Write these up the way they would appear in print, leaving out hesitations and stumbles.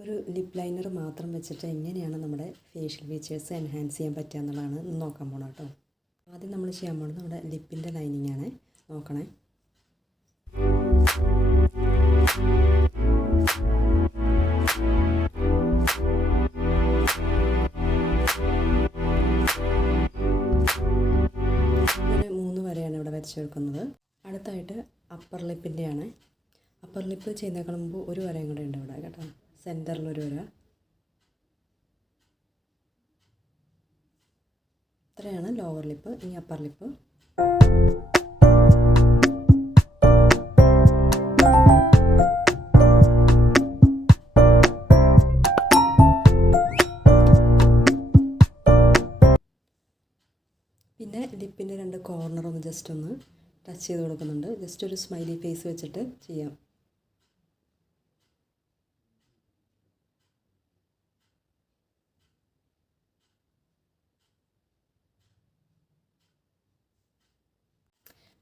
ഒരു lip liner മാത്രം വെച്ചിട്ട് എങ്ങനെയാണ് നമ്മുടെ ഫേഷ്യൽ ഫീച്ചേഴ്സ് എൻഹാൻസ് ചെയ്യാൻ പറ്റുക എന്നുള്ളതാണ് നോക്കാൻ പോകണം കേട്ടോ. ആദ്യം നമ്മൾ ചെയ്യാൻ പോകുന്നത് നമ്മുടെ ലിപ്പിൻ്റെ ലൈനിങ് ആണ്. നോക്കണേ. ഇങ്ങനെ 3 വരെയാണ് ഇവിടെ വരച്ച് വെക്കുന്നത്. അടുത്തായിട്ട് അപ്പർ ലിപ്പിൻ്റെയാണ്. അപ്പർ ലിപ്പ് ചെയ്യുന്നതിനേക്കാൾ മുമ്പ് ഒരു വരയും കൂടെ ഉണ്ട് ഇവിടെ കേട്ടോ. സെൻറ്ററിലൊരു വര. ഇത്രയാണ് ലോവർ ലിപ്പ്. ഇനി അപ്പർ ലിപ്പ്. പിന്നെ ലിപ്പിൻ്റെ 2 കോർണർ ഒന്ന് ജസ്റ്റ് ഒന്ന് ടച്ച് ചെയ്ത് കൊടുക്കുന്നുണ്ട്. ജസ്റ്റ് ഒരു സ്മൈലി ഫേസ് വെച്ചിട്ട് ചെയ്യാം.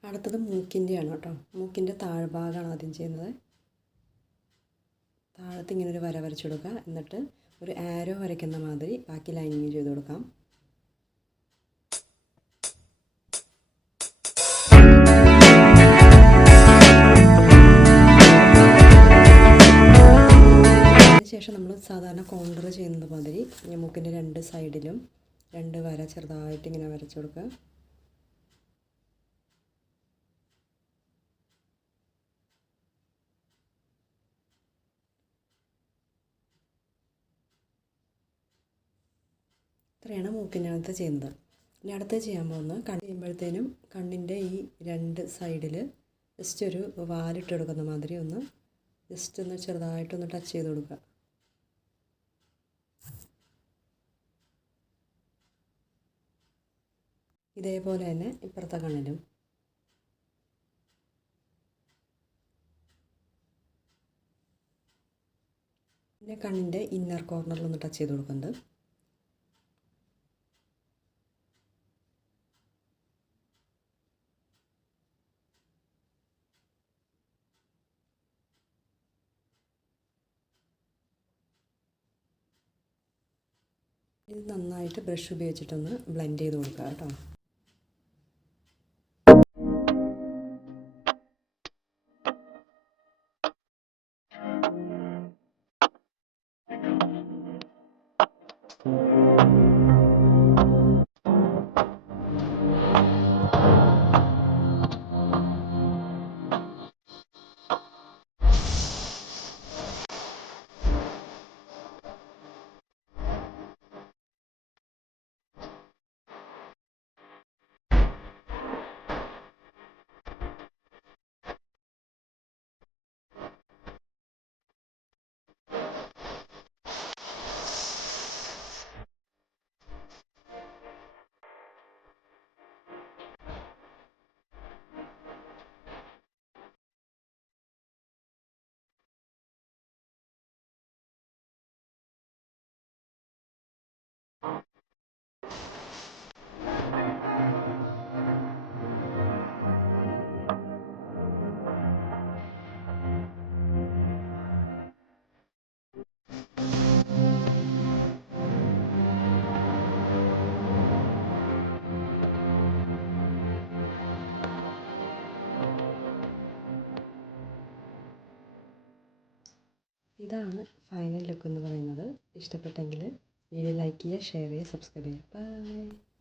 അടുത്തത് മൂക്കിൻ്റെയാണ് കേട്ടോ. മൂക്കിൻ്റെ താഴ്ഭാഗമാണ് ആദ്യം ചെയ്യുന്നത്. താഴത്ത് ഇങ്ങനെ ഒരു വര വരച്ചു കൊടുക്കുക. എന്നിട്ട് ഒരു ആരോ വരയ്ക്കുന്ന മാതിരി ബാക്കി ലൈനിങ് ചെയ്ത് കൊടുക്കാം. അതിനുശേഷം നമ്മൾ സാധാരണ കോണ്ടർ ചെയ്യുന്നത് മാതിരി മൂക്കിൻ്റെ 2 സൈഡിലും 2 വര ചെറുതായിട്ട് ഇങ്ങനെ വരച്ചു കൊടുക്കുക. ഇത്രയാണ് മൂക്കിനകത്ത് ചെയ്യുന്നത്. ഇനി അടുത്ത് ചെയ്യാൻ പോകുന്നത് കണ്ണ് ചെയ്യുമ്പോഴത്തേനും കണ്ണിൻ്റെ ഈ 2 സൈഡിൽ ജസ്റ്റ് ഒരു വാലിട്ട് കൊടുക്കുന്ന മാതിരി ഒന്ന് ജസ്റ്റ് ഒന്ന് ചെറുതായിട്ടൊന്ന് ടച്ച് ചെയ്ത് കൊടുക്കുക. ഇതേപോലെ തന്നെ ഇപ്പുറത്തെ കണ്ണിലും. പിന്നെ കണ്ണിൻ്റെ ഇന്നർ കോർണറിലൊന്ന് ടച്ച് ചെയ്ത് കൊടുക്കുന്നുണ്ട്. ഇത് നന്നായിട്ട് ബ്രഷ് ഉപയോഗിച്ചിട്ടൊന്ന് ബ്ലെൻഡ് ചെയ്ത് കൊടുക്കുക കേട്ടോ. ഇതാണ് ഫൈനൽ ലുക്ക് എന്ന് പറയുന്നത്. ഇഷ്ടപ്പെട്ടെങ്കിൽ വീഡിയോ ലൈക്ക് ചെയ്യുക, ഷെയർ ചെയ്യുക, സബ്സ്ക്രൈബ് ചെയ്യുക. ബൈ.